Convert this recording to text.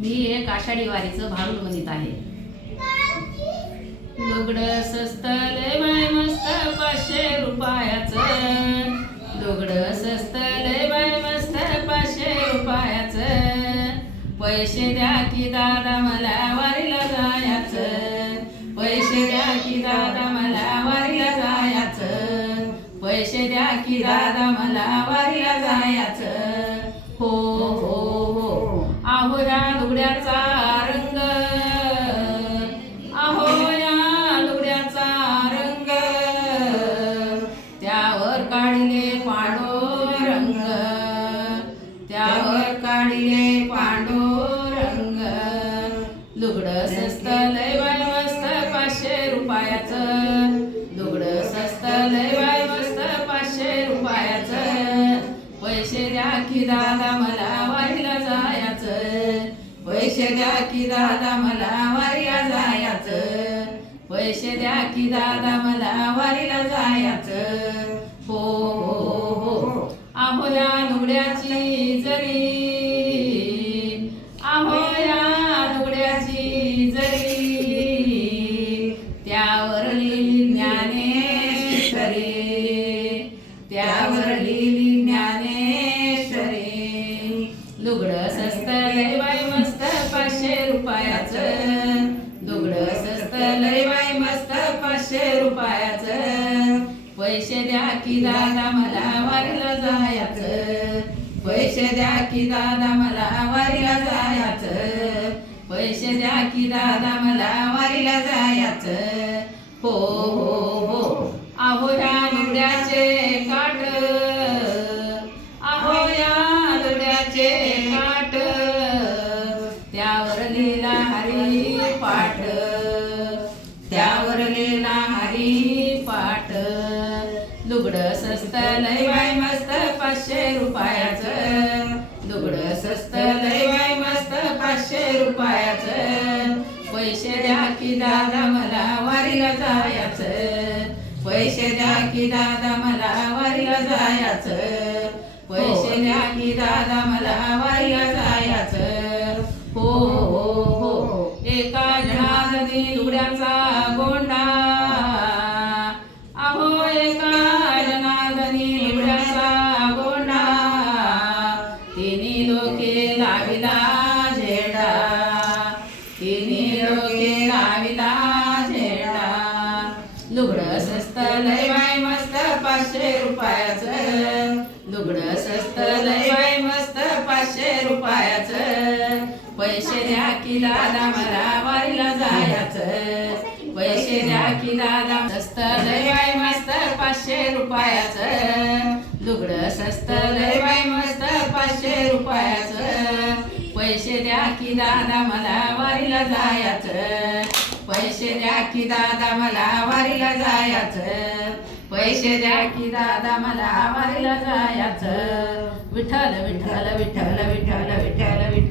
मी एक आषाढी वारीचं भारूड म्हणत आहे. लुगडं स्वस्त लय बाय मस्त 500 रुपयाचं. लुगडं स्वस्त लय बाय मस्त 500 रुपयाचं. पैसे द्या की दादा मला वारीला जायचं. पैसे द्या की दादा मला वारीला जायचं. पैसे द्या की दादा मला वारीला जायचं. हो हो हो आहो या लुगड्याचा रंग. आहो या लुगड्याचा रंग. त्यावर काढले पांडुरंग. त्यावर काढले पांडुरंग. लुगडं स्वस्त लय बाय मस्त 500 रुपयाचं. लुगडं स्वस्त लय बाय मस्त 500 रुपयाचं. पैसे द्या की दादा मला वारीला जायचं. पैसे द्या की दादा मला वारीला जायचं. पैसे द्या की दादा मला वारीला जायचं. हो हो हो आहो या लुगड्याची जरी. आहो या लुगड्याची जरी. त्यावर लिहिली ज्ञानेश्वरी. त्यावर लिहिली ज्ञानेश्वरी. लुगडं स्वस्त लय बाय मस्त 500 रुपयाचं. लुगडं स्वस्त लय बाय मस्त 500 रुपयाचं. पैसे द्या की दादा मला वारीला जायचं. पैसे द्या की दादा मला वारीला जायचं. पैसे द्या की दादा मला वारीला जायचं. हो हो हो आहो या लुगड्याचे काठ. आहो या लुगड्याचे काठ. त्यावर लिहिला हरी पाठ. त्यावर लिहिला हरी पाठ. लुगडं स्वस्त लय बाय मस्त 500 रुपयाचं. लुगडं स्वस्त लय बाय मस्त 500 रुपयाचं. पैसे द्या की दादा मला वारीला जायचं. पैसे द्या की दादा मला वारीला जायचं. पैसे द्या की दादा मला वारीला जायचं. हो हो हो एका जनार्दनी लुगड्याचा गोंडा. आहो एका जनार्दनी लुगड्याचा गोंडा. तिन्ही लोके लाविला झेंडा. तिन्ही लोके लाविला झेंडा. लुगडं स्वस्त लय बाय मस्त 500 रुपयाचं. लुगडं स्वस्त लय बाय मस्त 500 रुपयाचं. पैसे द्या की दादा मला वारीला जायचं. पैसे द्या की दादा स्वस्त लय बाय मस्त 500 रुपयाचं. लुगडं स्वस्त लय बाय मस्त 500 रुपयाचं. पैसे द्या की दादा मला वारीला जायचं. पैसे द्या की दादा मला वारीला जायचं. पैसे द्या की दादा मला वारीला जायचं. विठ्ठल विठ्ठल विठ्ठल विठ्ठल विठ्ठल विठ्ठल.